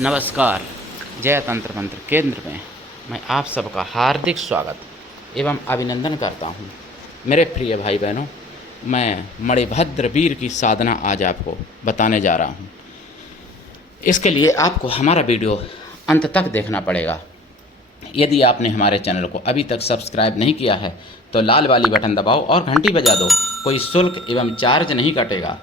नमस्कार। जय तंत्र मंत्र केंद्र में मैं आप सबका हार्दिक स्वागत एवं अभिनंदन करता हूं। मेरे प्रिय भाई बहनों, मैं मणिभद्र वीर की साधना आज आपको बताने जा रहा हूं। इसके लिए आपको हमारा वीडियो अंत तक देखना पड़ेगा। यदि आपने हमारे चैनल को अभी तक सब्सक्राइब नहीं किया है तो लाल वाली बटन दबाओ और घंटी बजा दो। कोई शुल्क एवं चार्ज नहीं कटेगा।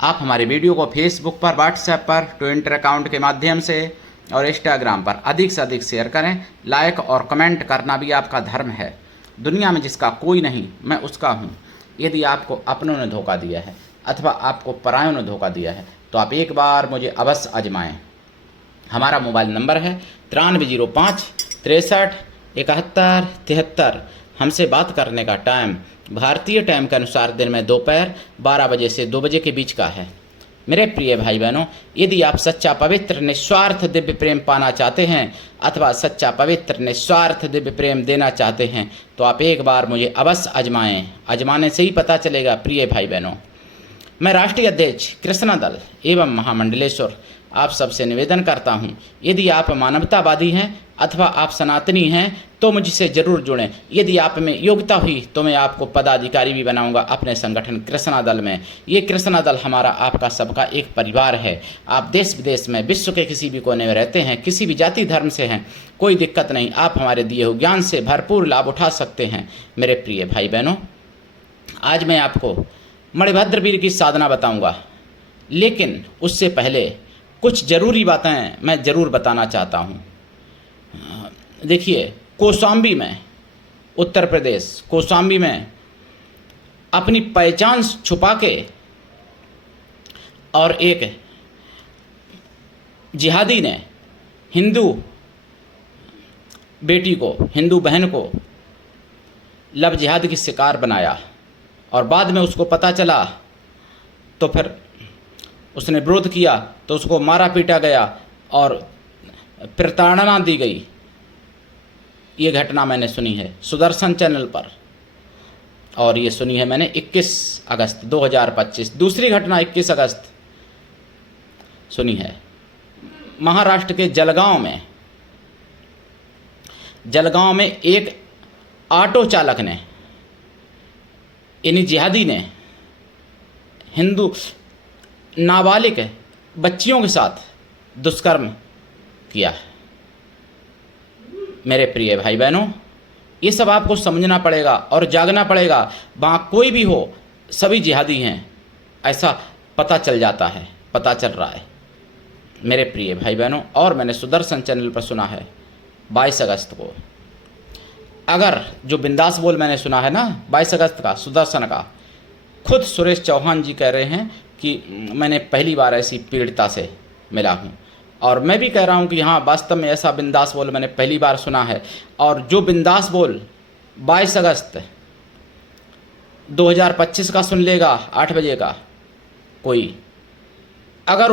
आप हमारे वीडियो को फेसबुक पर, व्हाट्सएप पर, ट्विटर अकाउंट के माध्यम से और इंस्टाग्राम पर अधिक से अधिक शेयर करें। लाइक और कमेंट करना भी आपका धर्म है। दुनिया में जिसका कोई नहीं, मैं उसका हूँ। यदि आपको अपनों ने धोखा दिया है अथवा आपको परायों ने धोखा दिया है तो आप एक बार मुझे अवश्य आजमाएं। हमारा मोबाइल नंबर है 9305 63 71 73। हमसे बात करने का टाइम भारतीय टाइम के अनुसार दिन में दोपहर 12 बजे से 2 बजे के बीच का है। मेरे प्रिय भाई बहनों, यदि आप सच्चा पवित्र निस्वार्थ दिव्य प्रेम पाना चाहते हैं अथवा सच्चा पवित्र निस्वार्थ दिव्य प्रेम देना चाहते हैं तो आप एक बार मुझे अवश्य आजमाएं। आजमाने से ही पता चलेगा। प्रिय भाई बहनों, मैं राष्ट्रीय अध्यक्ष कृष्णा दल एवं महामंडलेश्वर आप सबसे निवेदन करता हूं, यदि आप मानवतावादी हैं अथवा आप सनातनी हैं तो मुझसे जरूर जुड़ें। यदि आप में योग्यता हुई तो मैं आपको पदाधिकारी भी बनाऊंगा अपने संगठन कृष्णा दल में। ये कृष्णा दल हमारा आपका सबका एक परिवार है। आप देश विदेश में विश्व के किसी भी कोने में रहते हैं, किसी भी जाति धर्म से हैं, कोई दिक्कत नहीं। आप हमारे दिए हुए ज्ञान से भरपूर लाभ उठा सकते हैं। मेरे प्रिय भाई बहनों, आज मैं आपको मणिभद्र वीर की साधना बताऊंगा, लेकिन उससे पहले कुछ ज़रूरी बातें मैं ज़रूर बताना चाहता हूँ। देखिए, कौशाम्बी में, उत्तर प्रदेश कौशाम्बी में अपनी पहचान छुपा के और एक जिहादी ने हिंदू बेटी को, हिंदू बहन को लव जिहाद की शिकार बनाया और बाद में उसको पता चला तो फिर उसने विरोध किया तो उसको मारा पीटा गया और प्रताड़ना दी गई। ये घटना मैंने सुनी है सुदर्शन चैनल पर, और ये सुनी है मैंने 21 अगस्त 2025। दूसरी घटना 21 अगस्त सुनी है महाराष्ट्र के जलगांव में एक ऑटो चालक ने, यानी जिहादी ने, हिंदू नाबालिग बच्चियों के साथ दुष्कर्म किया। मेरे प्रिय भाई बहनों, ये सब आपको समझना पड़ेगा और जागना पड़ेगा। वहाँ कोई भी हो, सभी जिहादी हैं, ऐसा पता चल जाता है, पता चल रहा है। मेरे प्रिय भाई बहनों, और मैंने सुदर्शन चैनल पर सुना है 22 अगस्त को, अगर जो बिंदास बोल मैंने सुना है ना 22 अगस्त का सुदर्शन का, खुद सुरेश चौहान जी कह रहे हैं कि मैंने पहली बार ऐसी पीड़िता से मिला हूँ। और मैं भी कह रहा हूँ कि हाँ, वास्तव में ऐसा बिंदास बोल मैंने पहली बार सुना है। और जो बिंदास बोल 22 अगस्त 2025 का सुन लेगा 8 बजे का कोई, अगर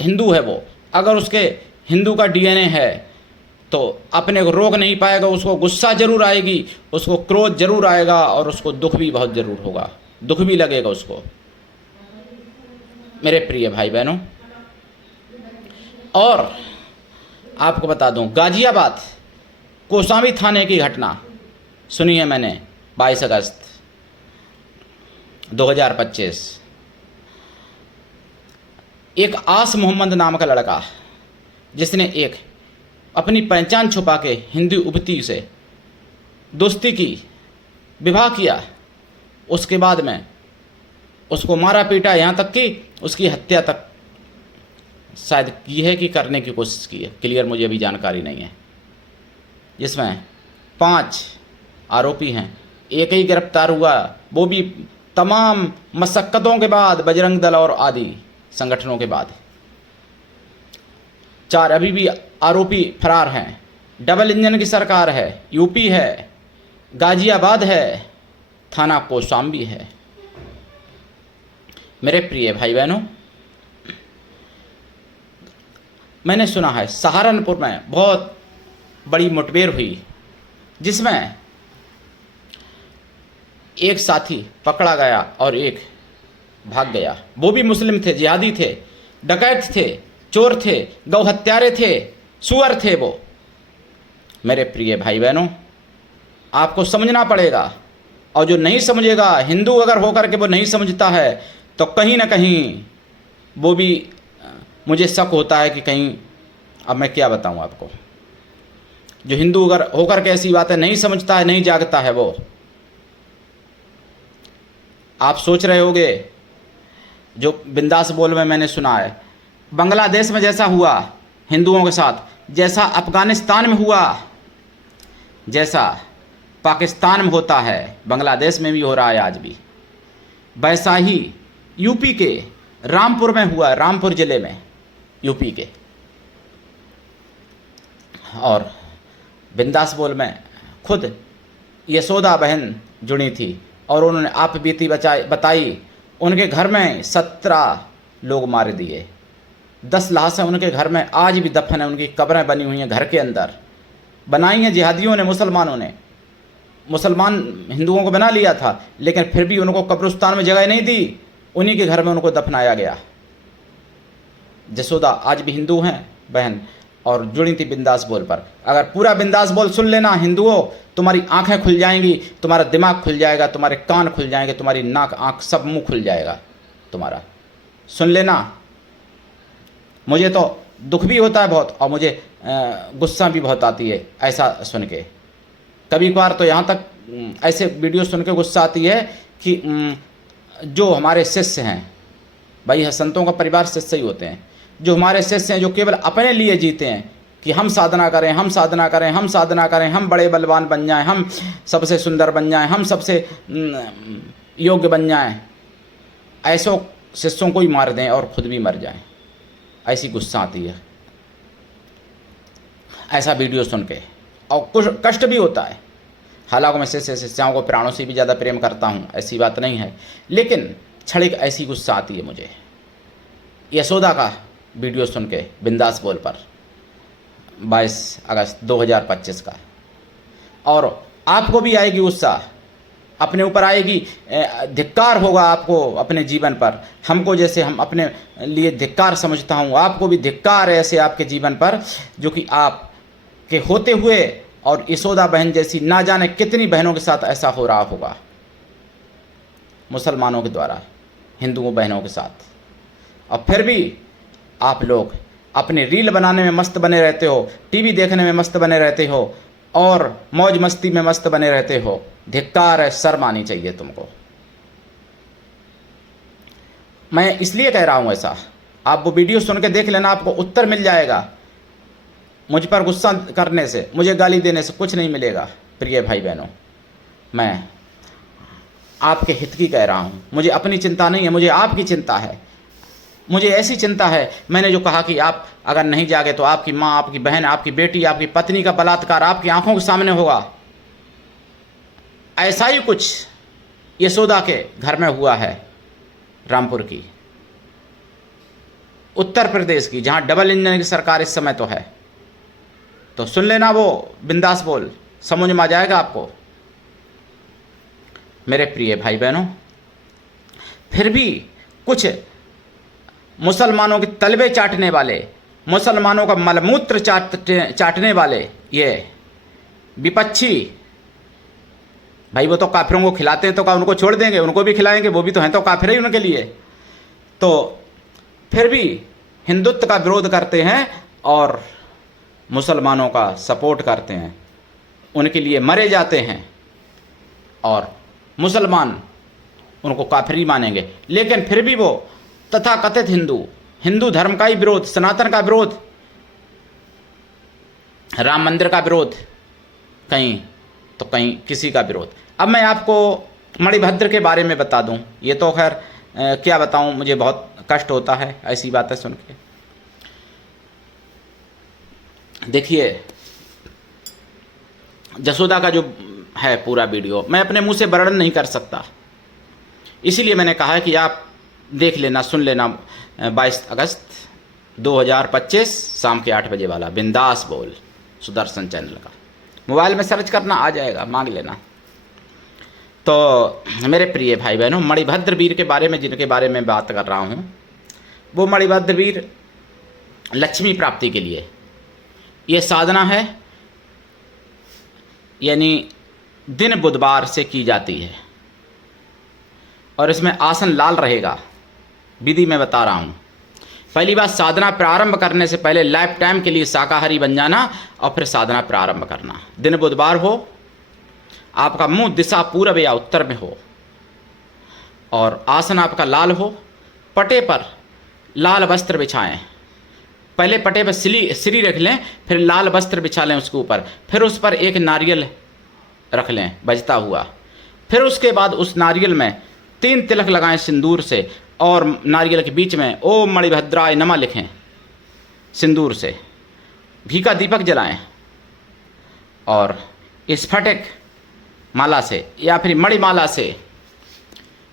हिंदू है वो, अगर उसके हिंदू का डीएनए है तो अपने को रोक नहीं पाएगा। उसको गुस्सा जरूर आएगी, उसको क्रोध जरूर आएगा और उसको दुख भी बहुत जरूर होगा, दुख भी लगेगा उसको। मेरे प्रिय भाई बहनों, और आपको बता दूं, गाजियाबाद कौशाम्बी थाने की घटना सुनी है मैंने 22 अगस्त 2025। एक आस मोहम्मद नाम का लड़का, जिसने एक अपनी पहचान छुपा के हिंदू युवती से दोस्ती की, विवाह किया, उसके बाद में उसको मारा पीटा, यहाँ तक कि उसकी हत्या तक शायद की है कि करने की कोशिश की है, क्लियर मुझे अभी जानकारी नहीं है। जिसमें 5 आरोपी हैं, एक ही गिरफ्तार हुआ, वो भी तमाम मशक्क़तों के बाद, बजरंग दल और आदि संगठनों के बाद। 4 अभी भी आरोपी फरार हैं। डबल इंजन की सरकार है, यूपी है, गाजियाबाद है, थाना कौशाम्बी है। मेरे प्रिय भाई बहनों, मैंने सुना है सहारनपुर में बहुत बड़ी मुठभेड़ हुई, जिसमें एक साथी पकड़ा गया और एक भाग गया। वो भी मुस्लिम थे, जिहादी थे, डकैत थे, चोर थे, गौ हत्यारे थे, सुअर थे वो। मेरे प्रिय भाई बहनों, आपको समझना पड़ेगा। और जो नहीं समझेगा, हिंदू अगर होकर के वो नहीं समझता है, तो कहीं ना कहीं वो भी, मुझे शक होता है कि कहीं, अब मैं क्या बताऊं आपको, जो हिंदू अगर होकर के ऐसी बातें नहीं समझता है, नहीं जागता है, वो, आप सोच रहे होंगे, जो बिंदास बोल में मैंने सुना है, बांग्लादेश में जैसा हुआ हिंदुओं के साथ, जैसा अफगानिस्तान में हुआ, जैसा पाकिस्तान में होता है, बांग्लादेश में भी हो रहा है आज भी, वैसा ही यूपी के रामपुर में हुआ, रामपुर ज़िले में, यूपी के। और बिंदास बोल में खुद यशोदा बहन जुड़ी थी और उन्होंने आप बीती बताई। उनके घर में 17 लोग मार दिए, 10 लाशें उनके घर में आज भी दफन है, उनकी कब्रें बनी हुई हैं घर के अंदर, बनाई हैं जिहादियों ने, मुसलमानों ने। मुसलमान हिंदुओं को बना लिया था, लेकिन फिर भी उनको कब्रिस्तान में जगह नहीं दी, उन्हीं के घर में उनको दफनाया गया। जसोदा आज भी हिंदू हैं बहन, और जुड़ी थी बिंदास बोल पर। अगर पूरा बिंदास बोल सुन लेना हिंदुओं, तुम्हारी आंखें खुल जाएंगी, तुम्हारा दिमाग खुल जाएगा, तुम्हारे कान खुल जाएंगे, तुम्हारी नाक आंख सब मुंह खुल जाएगा तुम्हारा। सुन लेना। मुझे तो दुख भी होता है बहुत, और मुझे गुस्सा भी बहुत आती है ऐसा सुन के। कभी कभार तो यहाँ तक ऐसे वीडियो सुन के गुस्सा आती है कि जो हमारे शिष्य हैं, भाई संतों का परिवार शिष्य ही होते हैं, जो हमारे शिष्य हैं, जो केवल अपने लिए जीते हैं कि हम साधना करें, हम साधना करें, हम साधना करें, हम बड़े बलवान बन जाएं, हम सबसे सुंदर बन जाएं, हम सबसे योग्य बन जाएं, ऐसों शिष्यों को ही मार दें और खुद भी मर जाएं, ऐसी गुस्सा आती है ऐसा वीडियो सुन के। और कुछ कष्ट भी होता है। हालांकि मैं शिष्य शिष्याओं को प्राणों से भी ज़्यादा प्रेम करता हूँ, ऐसी बात नहीं है, लेकिन क्षणिक ऐसी गुस्सा आती है मुझे यशोदा का वीडियो सुन के, बिंदास बोल पर 22 अगस्त 2025 का। और आपको भी आएगी गुस्सा, अपने ऊपर आएगी, धिक्कार होगा आपको अपने जीवन पर। हमको जैसे हम अपने लिए धिक्कार समझता हूँ, आपको भी धिक्कार है ऐसे आपके जीवन पर, जो कि आप के होते हुए, और यशोदा बहन जैसी ना जाने कितनी बहनों के साथ ऐसा हो रहा होगा, मुसलमानों के द्वारा हिंदुओं बहनों के साथ। और फिर भी आप लोग अपने रील बनाने में मस्त बने रहते हो, टीवी देखने में मस्त बने रहते हो, और मौज मस्ती में मस्त बने रहते हो। धिक्कार है, शर्म आनी चाहिए तुमको। मैं इसलिए कह रहा हूं ऐसा, आप वो वीडियो सुन के देख लेना, आपको उत्तर मिल जाएगा। मुझ पर गुस्सा करने से, मुझे गाली देने से कुछ नहीं मिलेगा प्रिय भाई बहनों। मैं आपके हित की कह रहा हूँ, मुझे अपनी चिंता नहीं है, मुझे आपकी चिंता है। मुझे ऐसी चिंता है, मैंने जो कहा कि आप अगर नहीं जागे तो आपकी माँ, आपकी बहन, आपकी बेटी, आपकी पत्नी का बलात्कार आपकी आंखों के सामने होगा। ऐसा ही कुछ यशोदा के घर में हुआ है, रामपुर की, उत्तर प्रदेश की, जहाँ डबल इंजन की सरकार इस समय तो है। तो सुन लेना वो बिंदास बोल, समझ में आ जाएगा आपको मेरे प्रिय भाई बहनों। फिर भी कुछ मुसलमानों के तलबे चाटने वाले, मुसलमानों का मलमूत्र चाटने वाले ये विपक्षी, भाई वो तो काफिरों को खिलाते हैं, तो क्या उनको छोड़ देंगे? उनको भी खिलाएंगे, वो भी तो हैं तो काफिर ही उनके लिए। तो फिर भी हिंदुत्व का विरोध करते हैं और मुसलमानों का सपोर्ट करते हैं, उनके लिए मरे जाते हैं, और मुसलमान उनको काफिरी मानेंगे। लेकिन फिर भी वो तथाकथित हिंदू धर्म का ही विरोध, सनातन का विरोध, राम मंदिर का विरोध, कहीं तो कहीं किसी का विरोध। अब मैं आपको मणिभद्र के बारे में बता दूं, ये तो खैर क्या बताऊं, मुझे बहुत कष्ट होता है ऐसी बातें सुन के। देखिए, जसोदा का जो है पूरा वीडियो मैं अपने मुंह से वर्णन नहीं कर सकता, इसीलिए मैंने कहा है कि आप देख लेना, सुन लेना। 22 अगस्त 2025 शाम के 8 बजे वाला बिंदास बोल सुदर्शन चैनल का, मोबाइल में सर्च करना आ जाएगा, मांग लेना। तो मेरे प्रिय भाई बहनों, मणिभद्र वीर के बारे में जिनके बारे में बात कर रहा हूँ, वो मणिभद्र वीर लक्ष्मी प्राप्ति के लिए ये साधना है, यानी दिन बुधवार से की जाती है और इसमें आसन लाल रहेगा। विधि मैं बता रहा हूँ। पहली बात, साधना प्रारंभ करने से पहले लाइफ टाइम के लिए शाकाहारी बन जाना और फिर साधना प्रारंभ करना। दिन बुधवार हो, आपका मुंह दिशा पूर्व या उत्तर में हो और आसन आपका लाल हो। पटे पर लाल वस्त्र बिछाएं। पहले पटे पर सिरी रख लें, फिर लाल वस्त्र बिछा लें उसके ऊपर, फिर उस पर एक नारियल रख लें बजता हुआ। फिर उसके बाद उस नारियल में 3 तिलक लगाएं सिंदूर से और नारियल के बीच में ओम मणिभद्राय नमः लिखें सिंदूर से। घी का दीपक जलाएं और स्फटिक माला से या फिर मणिमाला से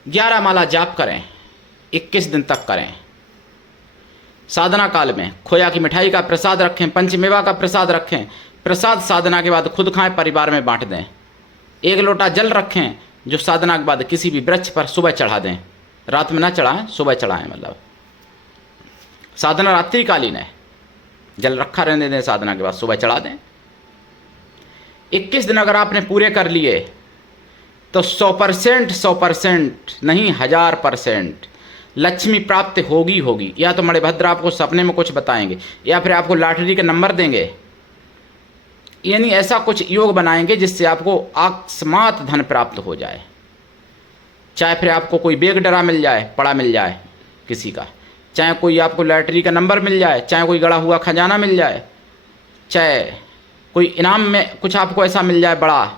11 माला जाप करें। 21 दिन तक करें। साधना काल में खोया की मिठाई का प्रसाद रखें, पंचमेवा का प्रसाद रखें। प्रसाद साधना के बाद खुद खाएं, परिवार में बांट दें। 1 लोटा जल रखें जो साधना के बाद किसी भी वृक्ष पर सुबह चढ़ा दें। रात में ना चढ़ाएं, सुबह चढ़ाएं। मतलब साधना रात्रिकालीन है, जल रखा रहने दें, साधना के बाद सुबह चढ़ा दें। 21 दिन अगर आपने पूरे कर लिए तो 100% नहीं 1000% लक्ष्मी प्राप्ति होगी। या तो मणिभद्र आपको सपने में कुछ बताएंगे या फिर आपको लॉटरी के नंबर देंगे, यानी ऐसा कुछ योग बनाएंगे जिससे आपको अकस्मात धन प्राप्त हो जाए। चाहे फिर आपको कोई बेग डरा मिल जाए, पड़ा मिल जाए किसी का, चाहे कोई आपको लॉटरी का नंबर मिल जाए, चाहे कोई गड़ा हुआ खजाना मिल जाए, चाहे कोई इनाम में कुछ आपको ऐसा मिल जाए बड़ा,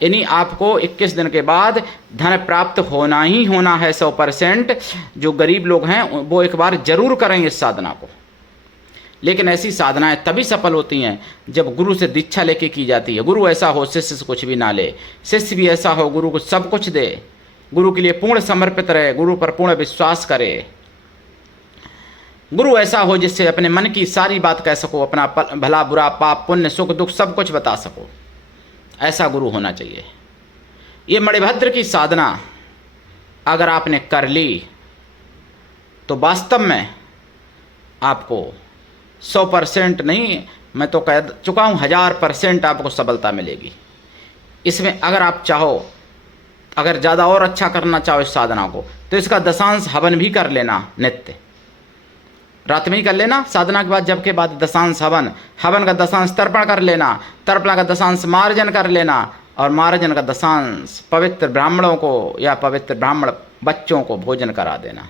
यानी आपको 21 दिन के बाद धन प्राप्त होना ही होना है 100%। जो गरीब लोग हैं वो एक बार जरूर करें इस साधना को। लेकिन ऐसी साधनाएं तभी सफल होती हैं जब गुरु से दीक्षा लेके की जाती है। गुरु ऐसा हो शिष्य से कुछ भी ना ले, शिष्य भी ऐसा हो गुरु को सब कुछ दे, गुरु के लिए पूर्ण समर्पित रहे, गुरु पर पूर्ण विश्वास करे। गुरु ऐसा हो जिससे अपने मन की सारी बात कह सको, अपना भला बुरा पाप पुण्य सुख दुख सब कुछ बता सको। ऐसा गुरु होना चाहिए। ये मणिभद्र की साधना अगर आपने कर ली तो वास्तव में आपको 100% नहीं, मैं तो कह चुका हूँ 1000% आपको सफलता मिलेगी। इसमें अगर आप चाहो, अगर ज़्यादा और अच्छा करना चाहो इस साधना को, तो इसका दशांश हवन भी कर लेना। नित्य रात में ही कर लेना, साधना के बाद जब के बाद दशांश हवन का दशांश तर्पण कर लेना, तर्पण का दशांश मार्जन कर लेना और मार्जन का दशांश पवित्र ब्राह्मणों को या पवित्र ब्राह्मण बच्चों को भोजन करा देना।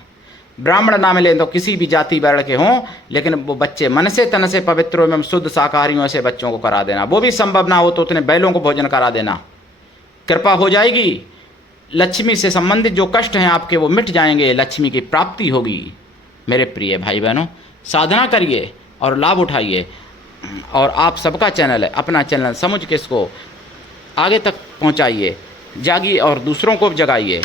ब्राह्मण ना मिले तो किसी भी जाति वर्ण के हों, लेकिन वो बच्चे मन से तन से पवित्र एवं शुद्ध शाकाहारियों से बच्चों को करा देना। वो भी संभव ना हो तो उतने बैलों को भोजन करा देना। कृपा हो जाएगी, लक्ष्मी से संबंधित जो कष्ट हैं आपके वो मिट जाएंगे, लक्ष्मी की प्राप्ति होगी। मेरे प्रिय भाई बहनों, साधना करिए और लाभ उठाइए। और आप सबका चैनल है, अपना चैनल समझ के इसको आगे तक पहुंचाइए, जागिए और दूसरों को जगाइए।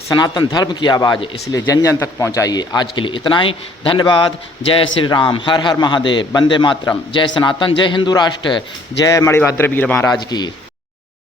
सनातन धर्म की आवाज़ इसलिए जन जन तक पहुंचाइए। आज के लिए इतना ही, धन्यवाद। जय श्री राम, हर हर महादेव, वंदे मातरम, जय सनातन, जय हिंदू राष्ट्र, जय मणिभद्र वीर महाराज की।